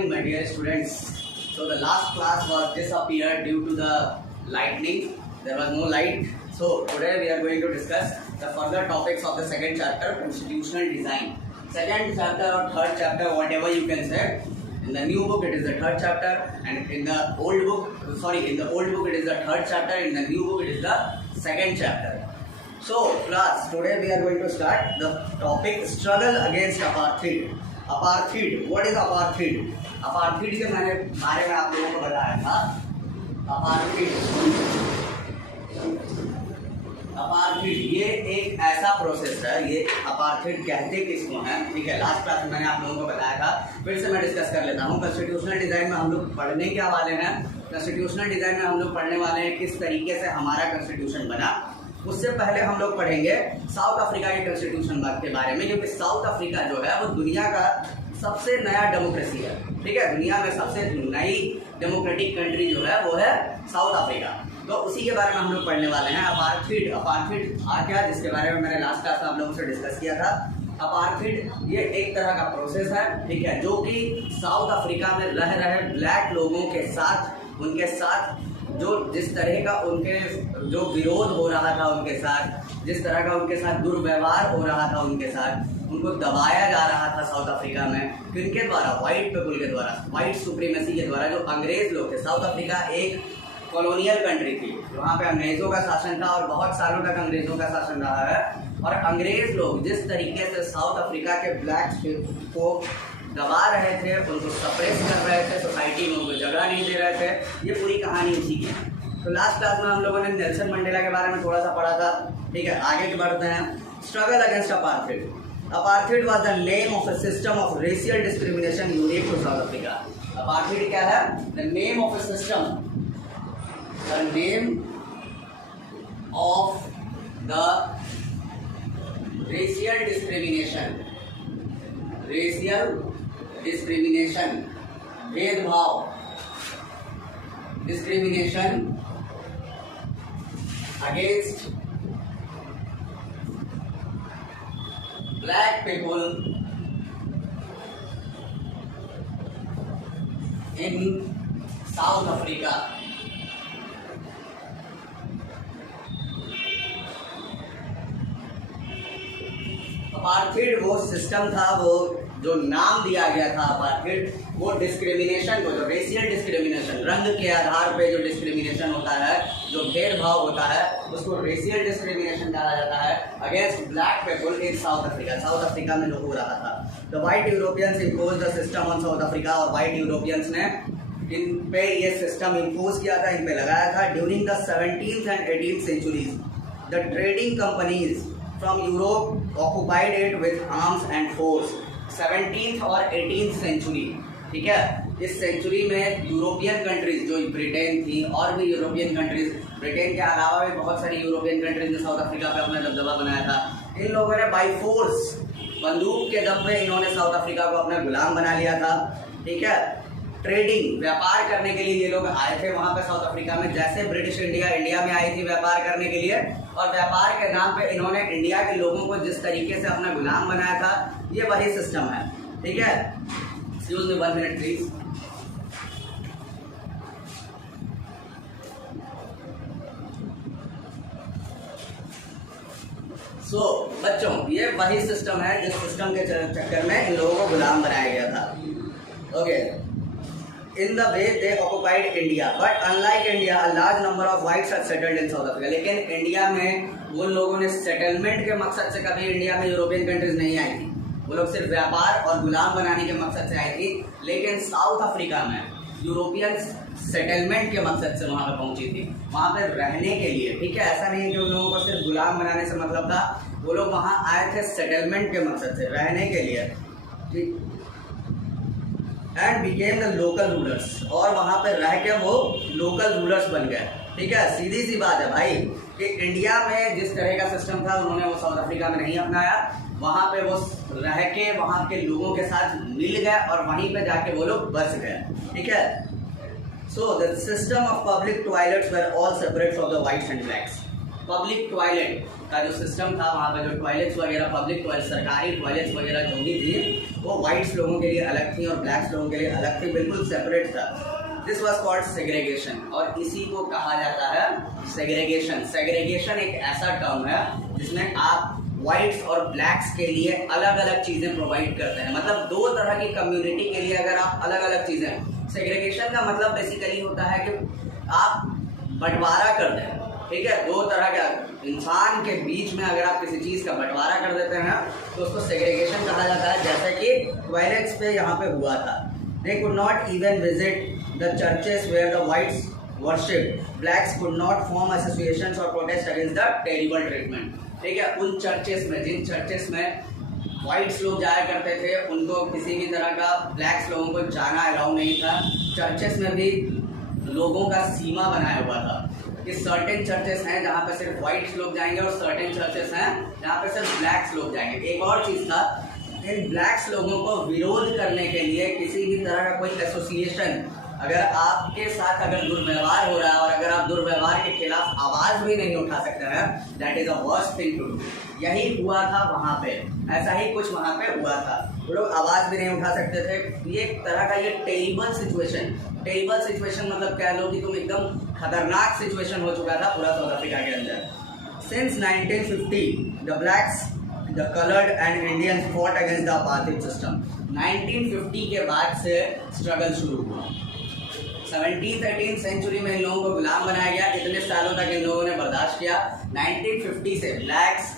morning, my dear students. So the last class was disappeared due to the lightning. There was no light. So today we are going to discuss the further topics of the second chapter, constitutional design. Second chapter or third chapter, whatever you can say. In the new book it is the third chapter, and in the old book, in the old book it is the third chapter. In the new book it is the second chapter. So class, today we are going to start the topic struggle against apartheid. Apartheid, what is apartheid? Apartheid के बारे में आप लोगों को बताया था. Apartheid ये एक ऐसा प्रोसेस है, ये अपार्थीड कहते किसको हैं, ठीक है. लास्ट क्लास में मैंने आप लोगों को बताया था, फिर से मैं डिस्कस कर लेता हूँ. कॉन्स्टिट्यूशनल डिजाइन में हम लोग पढ़ने क्या वाले हैं. कॉन्स्टिट्यूशनल डिजाइन में हम लोग पढ़ने वाले हैं किस तरीके से हमारा कॉन्स्टिट्यूशन बना. उससे पहले हम लोग पढ़ेंगे साउथ अफ्रीका के कॉन्स्टिट्यूशन के बारे में, क्योंकि साउथ अफ्रीका जो है वो दुनिया का सबसे नया डेमोक्रेसी है, ठीक है. दुनिया में सबसे नई डेमोक्रेटिक कंट्री जो है वो है साउथ अफ्रीका. तो उसी के बारे में हम लोग पढ़ने वाले हैं. अपार्थीड था क्या, जिसके बारे में मैंने लास्ट क्लास में आप लोगों से डिस्कस किया था. अपार्थीड ये एक तरह का प्रोसेस है, ठीक है, जो कि साउथ अफ्रीका में रह रहे ब्लैक लोगों के साथ, उनके साथ जो जिस तरह का उनके जो विरोध हो रहा था, उनके साथ जिस तरह का उनके साथ दुर्व्यवहार हो रहा था, उनके साथ उनको दबाया जा रहा था साउथ अफ्रीका में. किनके द्वारा? वाइट पीपल के द्वारा, वाइट सुप्रीमेसी के द्वारा. जो अंग्रेज लोग थे, साउथ अफ्रीका एक कॉलोनियल कंट्री थी, वहाँ पे अंग्रेजों का शासन था और बहुत सालों तक अंग्रेजों का शासन रहा है. और अंग्रेज लोग जिस तरीके से साउथ अफ्रीका के ब्लैक को दबा रहे थे, उनको सप्रेस कर रहे थे, सोसाइटी में उनको जगह नहीं दे रहे थे, ये पूरी कहानी उसी की है. तो लास्ट क्लास में हम लोगों ने नेल्सन मंडेला के बारे में थोड़ा सा पढ़ा था, ठीक है. आगे बढ़ते हैं. Struggle against apartheid. Apartheid was the name of a system of racial discrimination unique to South Africa. Apartheid क्या है? The name of a system. The name of the racial discrimination. Racial discrimination. भेदभाव. Discrimination against black people in South Africa. Apartheid वो system था, वो जो नाम दिया गया था अपार्थीड, वो डिस्क्रिमिनेशन को, जो रेशियल डिस्क्रिमिनेशन, रंग के आधार पे जो डिस्क्रिमिनेशन होता है, जो भेदभाव होता है, उसको रेशियल डिस्क्रिमिनेशन कहा जाता है against black people in south Africa. South Africa में जो हो रहा था. The white Europeans impose the system on south Africa. और वाइट यूरोपियंस ने इन पे ये सिस्टम इम्पोज किया था, इन पे लगाया था. During the 17th and 18th centuries, the trading companies from Europe occupied it with arms and force. 17th और 18th सेंचुरी, ठीक है. इस सेंचुरी में यूरोपियन कंट्रीज, जो ब्रिटेन थी और भी यूरोपियन कंट्रीज, ब्रिटेन के अलावा भी बहुत सारी यूरोपियन कंट्रीज ने साउथ अफ्रीका पे अपना दबदबा बनाया था. इन लोगों ने बाई फोर्स, बंदूक के दम पे इन्होंने साउथ अफ्रीका को अपना गुलाम बना लिया था, ठीक है. ट्रेडिंग, व्यापार करने के लिए ये लोग आए थे वहाँ पे साउथ अफ्रीका में, जैसे ब्रिटिश इंडिया में आई थी व्यापार करने के लिए. और व्यापार के नाम पे इन्होंने इंडिया के लोगों को जिस तरीके से अपना गुलाम बनाया था, ये वही सिस्टम है, ठीक है. Excuse me 1 minute please. So बच्चों, ये वही सिस्टम है जिस सिस्टम के चक्कर में इन लोगों को गुलाम बनाया गया था. Okay. In the way they occupied India, but unlike India, a large number of whites are settled in South Africa. लेकिन इंडिया में उन लोगों ने सेटलमेंट के मकसद से कभी इंडिया में यूरोपियन कंट्रीज नहीं आई थी. वो लोग सिर्फ व्यापार और गुलाम बनाने के मकसद से आई थी. लेकिन साउथ अफ्रीका में यूरोपियन सेटलमेंट के मकसद से वहाँ पे पहुंची थी, वहाँ पे रहने के लिए, ठीक है. ऐसा नहीं है कि उन लोगों को सिर्फ गुलाम बनाने से मतलब था. वो लोग वहाँ आए थे सेटलमेंट के मकसद से, रहने के लिए, ठीक. And became the local rulers. और वहाँ पे रह के वो लोकल रूलर्स बन गए, ठीक है. सीधी सी बात है भाई कि इंडिया में जिस तरह का सिस्टम था, उन्होंने वो साउथ अफ्रीका में नहीं अपनाया. वहाँ पे वो रह के वहाँ के लोगों के साथ मिल गए और वहीं पे जाके वो लोग बस गए, ठीक है. So the system of public toilets were all separate from the whites and blacks. Public toilet का जो सिस्टम था, वहाँ पे जो टॉयलेट्स वगैरह, पब्लिक टॉयलेट, सरकारी टॉयलेट्स वगैरह जो भी थी वो वाइट्स लोगों के लिए अलग थी और ब्लैक्स लोगों के लिए अलग थी, बिल्कुल सेपरेट था। दिस वॉज कॉल्ड सेग्रीगेशन, और इसी को कहा जाता है सेग्रीगेशन। सेग्रीगेशन एक ऐसा टर्म है जिसमें आप व्हाइट्स और ब्लैक्स के लिए अलग अलग चीजें प्रोवाइड करते हैं, मतलब दो तरह की कम्युनिटी के लिए अगर आप अलग अलग चीजें। सेग्रीगेशन का मतलब बेसिकली होता है कि आप बंटवारा कर दें, ठीक है, दो तरह का इंसान के बीच में अगर आप किसी चीज का बंटवारा कर देते हैं तो उसको सेग्रीगेशन कहा जाता है, जैसे कि टॉयलेट्स पे यहाँ पे हुआ था। They could not even visit the churches where the whites worshipped. Blacks could not form associations or protest against the terrible treatment. ठीक है, उन चर्चेस में, जिन चर्चेस में व्हाइट्स लोग जाया करते थे, उनको किसी भी तरह का ब्लैक्स लोगों को जाना अलाउ नहीं था। चर्चेस में भी लोगों का सीमा बनाया हुआ था कि सर्टेन चर्चेस हैं जहाँ पे सिर्फ व्हाइट्स लोग जाएंगे और सर्टेन चर्चेस हैं जहाँ पे सिर्फ ब्लैक्स लोग जाएंगे। एक और चीज़ था, इन ब्लैक्स लोगों को विरोध करने के लिए किसी भी तरह का कोई एसोसिएशन, अगर आपके साथ अगर दुर्व्यवहार हो रहा है और अगर आप दुर्व्यवहार के खिलाफ आवाज भी नहीं उठा सकते हैं, that is a worst thing to do. यही हुआ था वहाँ पे, ऐसा ही कुछ वहाँ पे हुआ था, वो लोग आवाज भी नहीं उठा सकते थे। ये एक तरह का ये टेरिबल सिचुएशन मतलब कह लो कि तुम एकदम खतरनाक सिचुएशन हो चुका था पूरा साउथ अफ्रीका के अंदर। Since 1950 the blacks, The colored and Indians fought against the apartheid system. 1950 के बाद से स्ट्रगल शुरू हुआ। 17th-18th सेंचुरी में इन लोगों को गुलाम बनाया गया, इतने सालों तक इन लोगों ने बर्दाश्त किया। 1950 से ब्लैक्स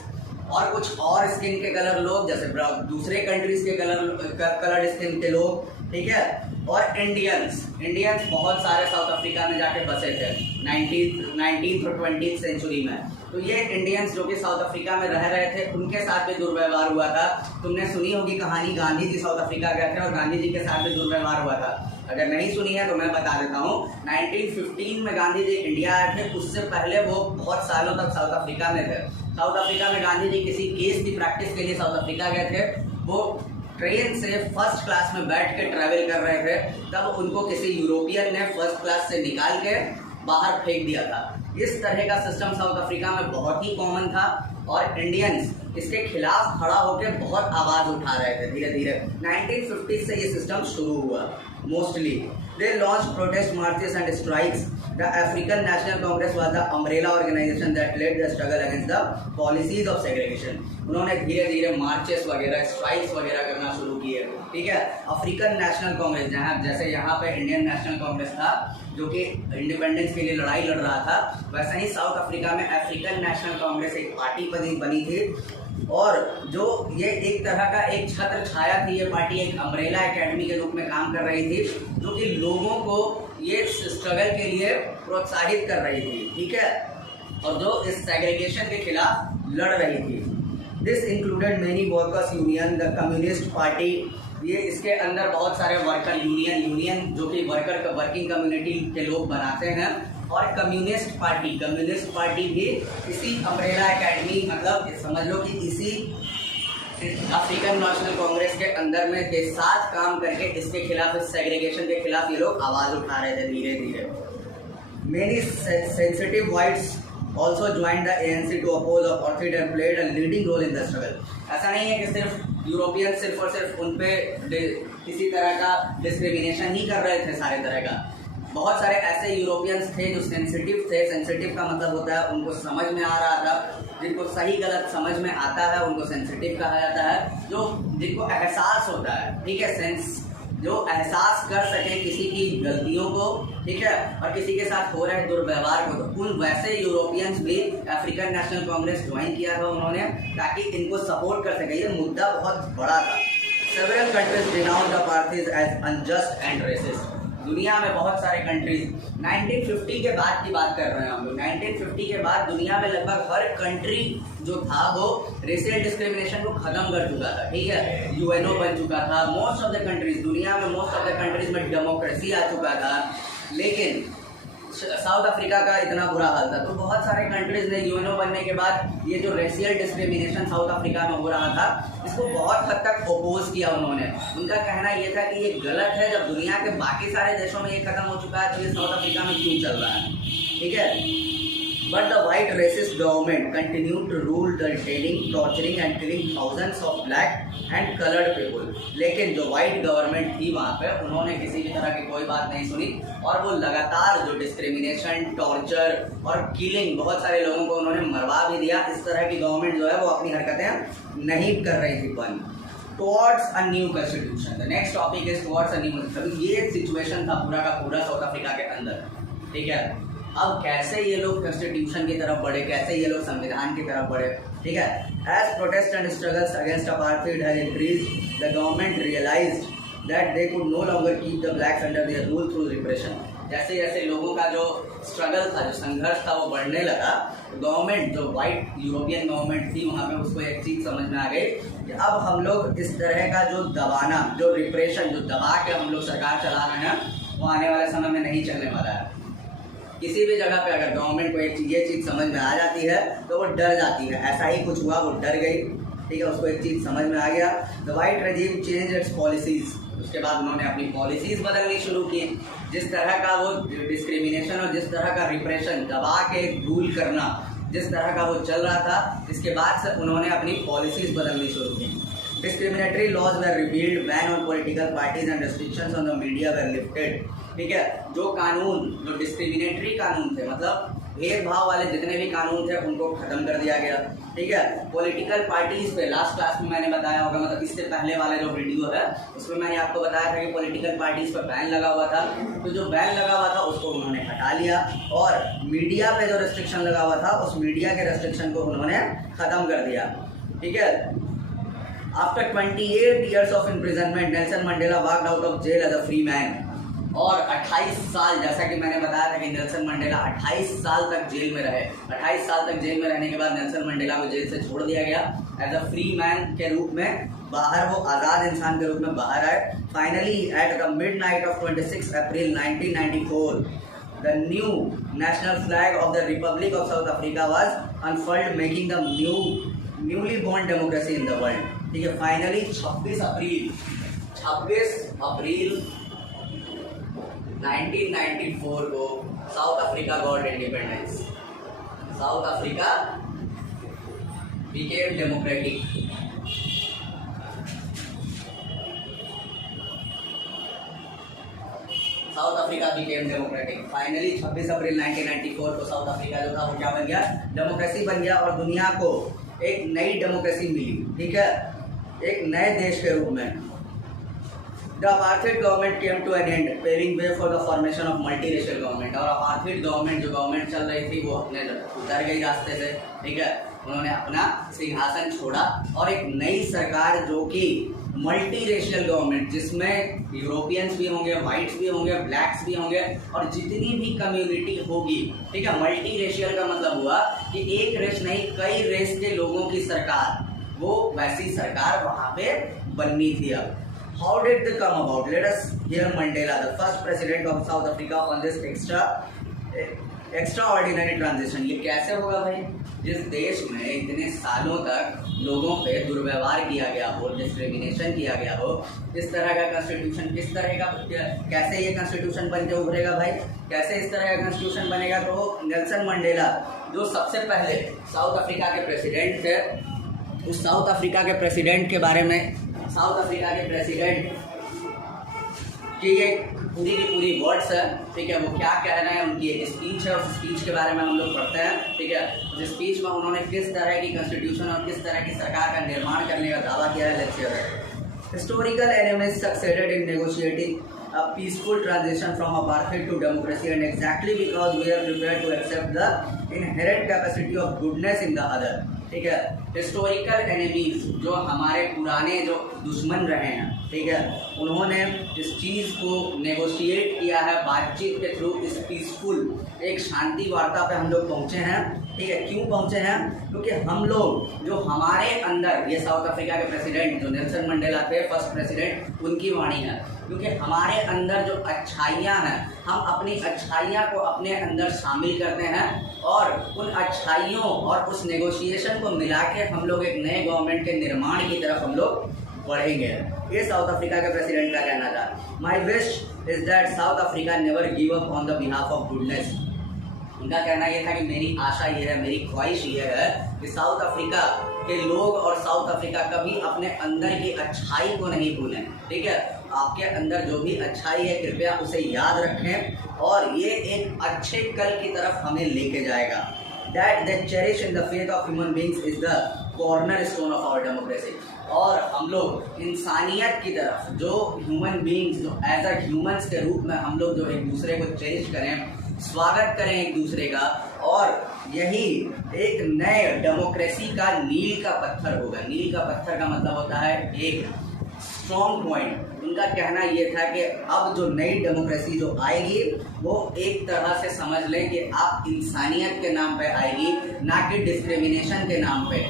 और कुछ और स्किन के कलर लोग, जैसे दूसरे कंट्रीज के कलर्ड स्किन के लोग, ठीक है, और इंडियंस बहुत सारे साउथ अफ्रीका में जाके बसे थे 19th और 20th सेंचुरी में। तो ये इंडियंस जो कि साउथ अफ्रीका में रह रहे थे, उनके साथ भी दुर्व्यवहार हुआ था। तुमने सुनी होगी कहानी, गांधी जी साउथ अफ्रीका गए थे और गांधी जी के साथ भी दुर्व्यवहार हुआ था। अगर नहीं सुनी है तो मैं बता देता हूँ। 1915 में गांधी जी इंडिया आए थे, उससे पहले वो बहुत सालों तक साउथ अफ्रीका में थे। साउथ अफ्रीका में गांधी जी किसी केस की प्रैक्टिस के लिए साउथ अफ्रीका गए थे। वो ट्रेन से फर्स्ट क्लास में बैठ के ट्रैवल कर रहे थे, तब उनको किसी यूरोपियन ने फर्स्ट क्लास से निकाल के बाहर फेंक दिया था। इस तरह का सिस्टम साउथ अफ्रीका में बहुत ही कॉमन था और इंडियंस इसके खिलाफ खड़ा होकर बहुत आवाज उठा रहे थे। धीरे धीरे 1950 से ये सिस्टम शुरू हुआ। Mostly they launch protest marches and strikes. The African National Congress was the umbrella organisation that led the struggle against the policies of segregation. उन्होंने धीरे धीरे मार्चेस वगैरह, स्ट्राइक्स वगैरह करना शुरू किए, ठीक है। अफ्रीकन नेशनल कांग्रेस, जहाँ जैसे यहाँ पे इंडियन नेशनल कांग्रेस था जो कि इंडिपेंडेंस के लिए लड़ाई लड़ रहा था, वैसे ही साउथ अफ्रीका में अफ्रीकन नेशनल कांग्रेस एक पार्टी बनी थी। और जो ये एक तरह का एक छत्र छाया थी, ये पार्टी एक अम्ब्रेला एकेडमी के रूप में काम कर रही थी, जो कि लोगों को ये स्ट्रगल के लिए प्रोत्साहित कर रही थी, ठीक है, और जो इस सेग्रीगेशन के खिलाफ लड़ रही थी। This included many workers union, the communist party. ये इसके अंदर बहुत सारे वर्कर यूनियन जो कि वर्किंग कम्युनिटी के लोग बनाते हैं, और कम्युनिस्ट पार्टी भी इसी अम्ब्रेला एकेडमी, मतलब समझ लो कि इसी अफ्रीकन नेशनल कांग्रेस के अंदर में के साथ काम करके इसके खिलाफ, इस सेग्रीगेशन के खिलाफ ये लोग आवाज उठा रहे थे धीरे धीरे। Many sensitive whites also joined the ANC to oppose apartheid and played a leading role in the struggle. ऐसा नहीं है कि सिर्फ यूरोपियन सिर्फ और सिर्फ उन पे किसी तरह का डिस्क्रिमिनेशन ही कर रहे थे सारे तरह का। बहुत सारे ऐसे यूरोपियंस थे जो सेंसिटिव थे। सेंसिटिव का मतलब होता है उनको समझ में आ रहा था, जिनको सही गलत समझ में आता है उनको सेंसिटिव कहा जाता है। जो जिनको एहसास होता है, ठीक है, सेंस, जो एहसास कर सके किसी की गलतियों को, ठीक है, और किसी के साथ हो रहे दुर्व्यवहार को, तो उन वैसे यूरोपियंस भी अफ्रीकन नेशनल कांग्रेस ज्वाइन किया था उन्होंने, ताकि इनको सपोर्ट कर सके। ये मुद्दा बहुत बड़ा था। Several countries denounced apartheid as unjust and racist. दुनिया में बहुत सारे कंट्रीज, 1950 के बाद की बात कर रहे हैं हम लोग, 1950 के बाद दुनिया में लगभग हर कंट्री जो था वो रेशियल डिस्क्रिमिनेशन को खत्म कर चुका था, ठीक है, यूएनओ बन चुका था। मोस्ट ऑफ द कंट्रीज, दुनिया में मोस्ट ऑफ द कंट्रीज में डेमोक्रेसी आ चुका था, लेकिन साउथ अफ्रीका का इतना बुरा हाल था। तो बहुत सारे कंट्रीज ने यूएनओ बनने के बाद ये जो रेशियल डिस्क्रिमिनेशन साउथ अफ्रीका में हो रहा था, इसको बहुत हद तक अपोज किया उन्होंने। उनका कहना ये था कि ये गलत है, जब दुनिया के बाकी सारे देशों में ये खत्म हो चुका है तो ये साउथ अफ्रीका में क्यों चल रहा है, ठीक है। But the white racist government continued to rule, detaining, torturing and killing thousands of black and colored people. लेकिन जो white government थी वहाँ पे उन्होंने किसी भी तरह की कोई बात नहीं सुनी और वो लगातार जो डिस्क्रिमिनेशन, टॉर्चर और किलिंग, बहुत सारे लोगों को उन्होंने मरवा भी दिया। इस तरह की गवर्नमेंट जो है वो अपनी हरकतें नहीं कर रही थी बंद। Towards a new constitution. The next topic is towards a new constitution. ये सिचुएशन था पूरा का पूरा साउथ अफ्रीका के अंदर, ठीक है। अब कैसे ये लोग कॉन्स्टिट्यूशन की तरफ बढ़े, कैसे ये लोग संविधान की तरफ बढ़े, ठीक है। As protests and struggles against apartheid has increased, the government realized that they could no longer keep the blacks under their rule through repression. जैसे जैसे लोगों का जो स्ट्रगल था, जो संघर्ष था वो बढ़ने लगा, गवर्नमेंट जो वाइट यूरोपियन गवर्नमेंट थी वहाँ पे उसको एक चीज़ समझ में आ गई कि अब हम लोग इस तरह का जो दबाना, जो रिप्रेशन, जो दबा के हम लोग सरकार चला रहे हैं वो आने वाले समय में नहीं चलने वाला है। किसी भी जगह पे अगर गवर्नमेंट को ये चीज़ समझ में आ जाती है तो वो डर जाती है। ऐसा ही कुछ हुआ, वो डर गई, ठीक है। उसको एक चीज़ समझ में आ गया। The white regime change it's policies. उसके बाद उन्होंने अपनी पॉलिसीज बदलनी शुरू की। जिस तरह का वो डिस्क्रिमिनेशन और जिस तरह का रिप्रेशन, दबा के रूल करना, जिस तरह का वो चल रहा था, इसके बाद से उन्होंने अपनी पॉलिसीज बदलनी शुरू की। Discriminatory laws were repealed, ban on political parties and restrictions on the media were lifted, ठीक है। जो कानून, जो डिस्क्रिमिनेटरी कानून थे, मतलब भेदभाव वाले जितने भी कानून थे उनको खत्म कर दिया गया, ठीक है। पॉलिटिकल पार्टीज पे लास्ट क्लास में मैंने बताया होगा, मतलब इससे पहले वाले जो वीडियो है उसमें मैंने आपको बताया था कि पॉलिटिकल पार्टीज पे बैन लगा हुआ था। तो जो बैन लगा हुआ था उसको उन्होंने हटा लिया और मीडिया पे जो रेस्ट्रिक्शन लगा हुआ था उस मीडिया के रेस्ट्रिक्शन को उन्होंने खत्म कर दिया, ठीक है। After 28 years of imprisonment, Nelson Mandela walked out of jail as a free man. और 28 साल, जैसा कि मैंने बताया था कि नेल्सन मंडेला 28 साल तक जेल में रहे। 28 साल तक जेल में रहने के बाद नेल्सन मंडेला को जेल से छोड़ दिया गया। एज अ फ्री मैन के रूप में बाहर, वो आज़ाद इंसान के रूप में बाहर आए। Finally at the midnight of 26 April 1994 the new national flag of the republic of South Africa was unfurled, making the newly born democracy in the world, ठीक है। फाइनली 26 अप्रैल 1994 को South Africa got independence. South Africa became democratic. South Africa became democratic. Finally 26 April 1994 को South Africa जो था वो क्या बन गया, डेमोक्रेसी बन गया और दुनिया को एक नई डेमोक्रेसी मिली, ठीक है, एक नए देश के रूप में। The apartheid government came to an end, paving way for the formation of multiracial government। और apartheid government, जो गवर्नमेंट चल रही थी वो अपने उतर गई रास्ते से, ठीक है। उन्होंने अपना सिंहासन छोड़ा और एक नई सरकार जो कि मल्टी रेशियल गवर्नमेंट, जिसमें यूरोपियंस भी होंगे, वाइट्स भी होंगे, ब्लैक्स भी होंगे और जितनी भी कम्युनिटी होगी, ठीक है। मल्टी रेशियल का मतलब हुआ कि एक रेस नहीं, कई रेस के लोगों की सरकार, वो वैसी सरकार वहाँ पे बननी थी। अब how did they come about? Let us hear Mandela, the first president of South Africa, on this extraordinary transition। ये कैसे होगा भाई, जिस देश में इतने सालों तक लोगों पे दुर्व्यवहार किया गया हो, डिस्क्रिमिनेशन किया गया हो, इस तरह का कॉन्स्टिट्यूशन, किस तरह का, कैसे ये कॉन्स्टिट्यूशन बन के उभरेगा भाई, कैसे इस तरह का कॉन्स्टिट्यूशन बनेगा। तो नेल्सन मंडेला जो सबसे पहले साउथ अफ्रीका के प्रेसिडेंट थे, उस साउथ अफ्रीका के प्रेसिडेंट के बारे में, साउथ अफ्रीका के प्रेसिडेंट की ये पूरी की पूरी वर्ड्स है, ठीक है। वो क्या कह रहे हैं, उनकी एक स्पीच है, उस स्पीच के बारे में हम लोग पढ़ते हैं, ठीक है। उस स्पीच में उन्होंने किस तरह की कॉन्स्टिट्यूशन और किस तरह की सरकार का निर्माण करने का दावा किया है। Let's hear it. Historical enemies succeeded in negotiating a peaceful transition from apartheid to democracy, and exactly because we are prepared to accept the inherent capacity of goodness in the other, ठीक है। Historical enemies, जो हमारे पुराने जो दुश्मन रहे हैं, ठीक है, उन्होंने इस चीज़ को नेगोशिएट किया है बातचीत के थ्रू। इस पीसफुल एक शांति वार्ता पे हम लोग पहुँचे हैं, ठीक है। क्यों पहुँचे हैं, क्योंकि हम लोग जो हमारे अंदर, ये साउथ अफ्रीका के प्रेसिडेंट जो नेल्सन मंडेला थे, फर्स्ट प्रेसिडेंट, उनकी वाणी है, क्योंकि हमारे अंदर जो अच्छाइयाँ हैं, हम अपनी अच्छाइयाँ को अपने अंदर शामिल करते हैं और उन अच्छाइयों और उस नेगोशिएशन को मिला के हम लोग एक नए गवर्नमेंट के निर्माण की तरफ हम लोग बढ़ेंगे। ये साउथ अफ्रीका के प्रेसिडेंट का कहना था। My wish is that south Africa never give up on the behalf of goodness. उनका कहना यह था कि मेरी आशा ये है, मेरी ख्वाहिश ये है कि साउथ अफ्रीका के लोग और साउथ अफ्रीका कभी अपने अंदर की अच्छाई को नहीं भूलें। ठीक है, आपके अंदर जो भी अच्छाई है कृपया उसे याद रखें और ये एक अच्छे कल की तरफ हमें लेके जाएगा। That they cherish in the faith of human beings is the cornerstone of our democracy। और हम लोग इंसानियत की तरफ जो ह्यूमन बींग्स जो एज अ ह्यूमंस के रूप में हम लोग जो एक दूसरे को चेरिश करें, स्वागत करें एक दूसरे का, और यही एक नए डेमोक्रेसी का नींव का पत्थर होगा। नींव का पत्थर का मतलब होता है एक स्ट्रॉन्ग पॉइंट। उनका कहना ये था कि अब जो नई डेमोक्रेसी जो आएगी वो एक तरह से समझ लें कि आप इंसानियत के नाम पे आएगी, ना कि डिस्क्रिमिनेशन के नाम पे।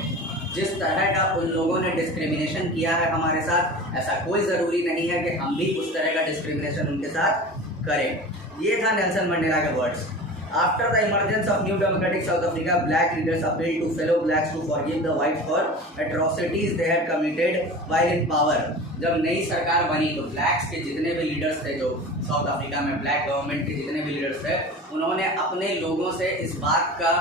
जिस तरह का उन लोगों ने डिस्क्रिमिनेशन किया है हमारे साथ, ऐसा कोई ज़रूरी नहीं है कि हम भी उस तरह का डिस्क्रिमिनेशन उनके साथ करें। ये था नेल्सन मंडेला के words. After the emergence of new democratic South Africa, black leaders appealed to fellow blacks to forgive the whites for atrocities they had committed while in power। जब नई सरकार बनी तो ब्लैक्स के जितने भी लीडर्स थे, जो साउथ अफ्रीका में ब्लैक गवर्नमेंट के जितने भी लीडर्स थे, उन्होंने अपने लोगों से इस बात का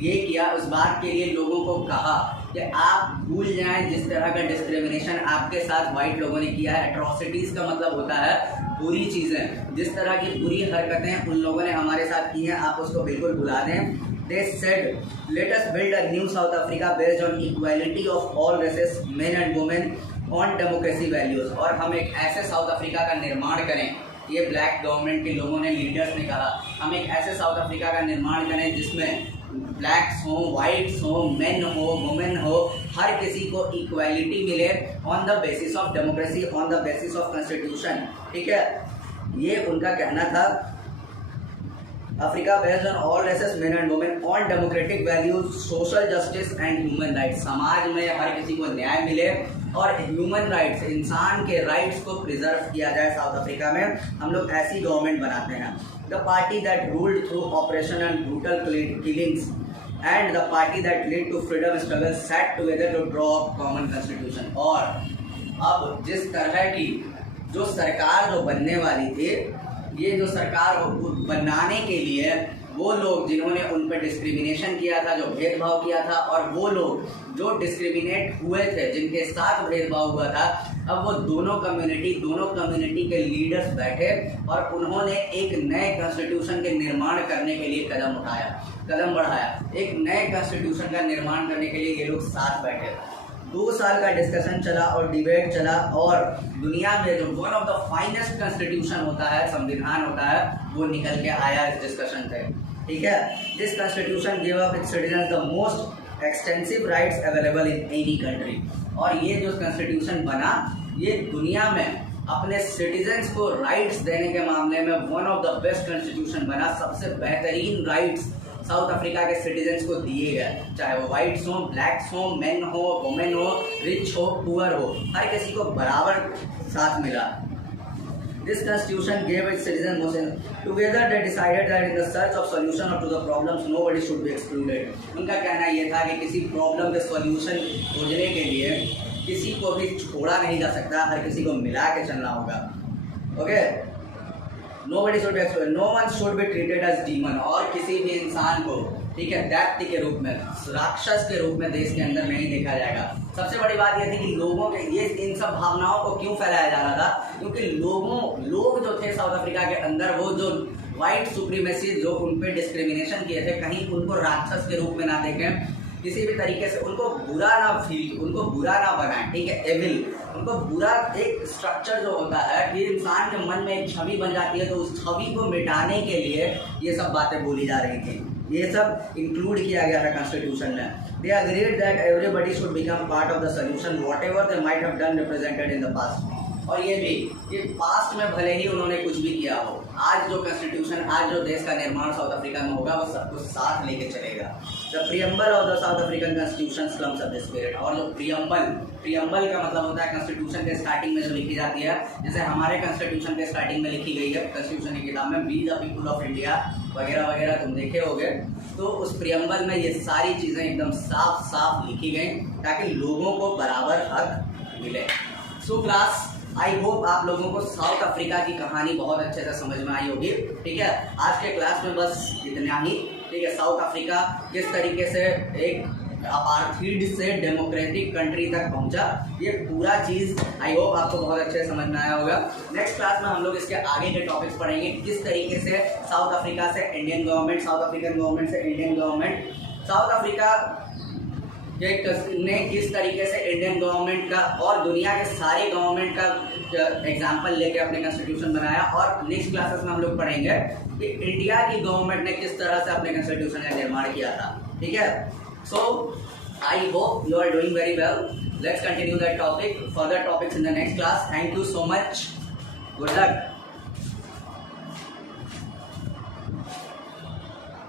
ये किया, उस बात के लिए लोगों को कहा कि आप भूल जाएं जिस तरह का डिस्क्रिमिनेशन आपके साथ वाइट लोगों ने किया है। एट्रोसिटीज़ का मतलब होता है बुरी चीज़ें, जिस तरह की बुरी हरकतें उन लोगों ने हमारे साथ की हैं, आप उसको बिल्कुल भुला दें। They said, let us build a new South Africa based on equality of all races, men and women, on democracy values। और हम एक ऐसे साउथ अफ्रीका का निर्माण करें, ये ब्लैक गवर्नमेंट के लोगों ने, लीडर्स ने कहा, हम एक ऐसे साउथ अफ्रीका का निर्माण करें जिसमें ब्लैक्स हो, वाइट्स हो, मेन हो, वुमेन हो, हर किसी को इक्वालिटी मिले on the basis of democracy, on the basis of constitution. ठीक है, ये उनका कहना था। Africa based on all races, men and women, on democratic values, social justice and human rights. समाज में हर किसी को न्याय मिले और ह्यूमन राइट्स, इंसान के राइट्स को प्रिजर्व किया जाए। साउथ अफ्रीका में हम लोग ऐसी गवर्नमेंट बनाते हैं। The party that ruled through oppression and brutal killings and the party that led to freedom struggle sat together to draw up common constitution। और अब जिस तरह की जो सरकार जो बनने वाली थी, ये जो सरकार बनाने के लिए वो लोग जिन्होंने उन पर डिस्क्रिमिनेशन किया था, जो भेदभाव किया था, और वो लोग जो डिस्क्रिमिनेट हुए थे, जिनके साथ भेदभाव हुआ था, अब वो दोनों कम्युनिटी के लीडर्स बैठे और उन्होंने एक नए कॉन्स्टिट्यूशन के निर्माण करने के लिए कदम बढ़ाया। एक नए कॉन्स्टिट्यूशन का निर्माण करने के लिए ये लोग साथ बैठे। 2 साल का डिस्कशन चला और डिबेट चला, और दुनिया में जो one of the finest constitution होता है, संविधान होता है, वो निकल के आया इस डिस्कशन से। ठीक है, this constitution give up it's citizens the most extensive rights available in any country. और ये जो कॉन्स्टिट्यूशन बना, ये दुनिया में अपने सिटीजन्स को राइट्स देने के मामले में one of the best constitution बना। सबसे बेहतरीन राइट्स साउथ अफ्रीका के सिटीजन्स को दिए गए, चाहे वो वाइट्स हो, ब्लैक्स हो, मेन हो, वुमेन हो, रिच हो, पुअर हो, हर किसी को बराबर साथ मिला। This constitution gave its citizens most together they decided that in the search of solution to the problems nobody should be excluded। उनका कहना ये था कि किसी प्रॉब्लम के सॉल्यूशन खोजने के लिए किसी को भी छोड़ा नहीं जा सकता, हर किसी को मिला के चलना होगा। Okay, nobody should be excluded, no one should be treated as demon। और किसी भी इंसान को, ठीक है, दैत्य के रूप में, राक्षस के रूप में देश के अंदर नहीं देखा जाएगा। सबसे बड़ी बात यह थी कि लोगों के ये इन सब भावनाओं को क्यों फैलाया जा रहा था, क्योंकि लोग जो थे साउथ अफ्रीका के अंदर, वो जो वाइट सुप्रीमेसी जो उन पे डिस्क्रिमिनेशन किए थे, कहीं उनको राक्षस के रूप में ना देखें, किसी भी तरीके से उनको बुरा ना फील, उनको बुरा ना बनाएं। ठीक है, एविल, उनको बुरा एक स्ट्रक्चर जो होता है कि इंसान के मन में एक छवि बन जाती है, तो उस छवि को मिटाने के लिए ये सब बातें बोली जा रही थी। ये सब इंक्लूड किया गया है कॉन्स्टिट्यूशन में। They agreed that everybody should become part of the solution, whatever they might have done represented in the past। और ये भी कि पास्ट में भले ही उन्होंने कुछ भी किया हो, आज जो कॉन्स्टिट्यूशन, आज जो देश का निर्माण साउथ अफ्रीका में होगा, वो सब कुछ साथ लेके चलेगा। The preamble of the south African constitution slums of the spirit. और जो प्रियम्बल का मतलब होता है कॉन्स्टिट्यूशन के स्टार्टिंग में जो लिखी जाती है, जैसे हमारे कॉन्स्टिट्यूशन के स्टार्टिंग में लिखी गई है कॉन्स्टिट्यूशन की किताब में, we the people of India वगैरह वगैरह, तुम देखे होगे। तो उस प्रियम्बल में ये सारी चीज़ें एकदम साफ साफ लिखी गई ताकि लोगों को बराबर हक मिले। सो क्लास, आई होप आप लोगों को साउथ अफ्रीका की कहानी बहुत अच्छे से समझ में आई होगी। ठीक है, आज के क्लास में बस इतना ही। ठीक है, साउथ अफ्रीका किस तरीके से एक अपार्थीड से डेमोक्रेटिक कंट्री तक पहुंचा, ये पूरा चीज़ आई होप आपको बहुत अच्छे से समझ में आया होगा। नेक्स्ट क्लास में हम लोग इसके आगे के टॉपिक्स पढ़ेंगे, किस तरीके से साउथ अफ्रीका से Indian government, south African government से इंडियन गवर्नमेंट, साउथ अफ्रीका ने किस तरीके से इंडियन गवर्नमेंट का और दुनिया के सारे गवर्नमेंट का एग्जाम्पल लेके अपने कॉन्स्टिट्यूशन बनाया। और नेक्स्ट क्लासेस में हम लोग पढ़ेंगे कि इंडिया की गवर्नमेंट ने किस तरह से अपने कॉन्स्टिट्यूशन का निर्माण किया था। ठीक है, so I hope you are doing very well. Let's continue that topic, further topics in the next class. Thank you so much, good luck.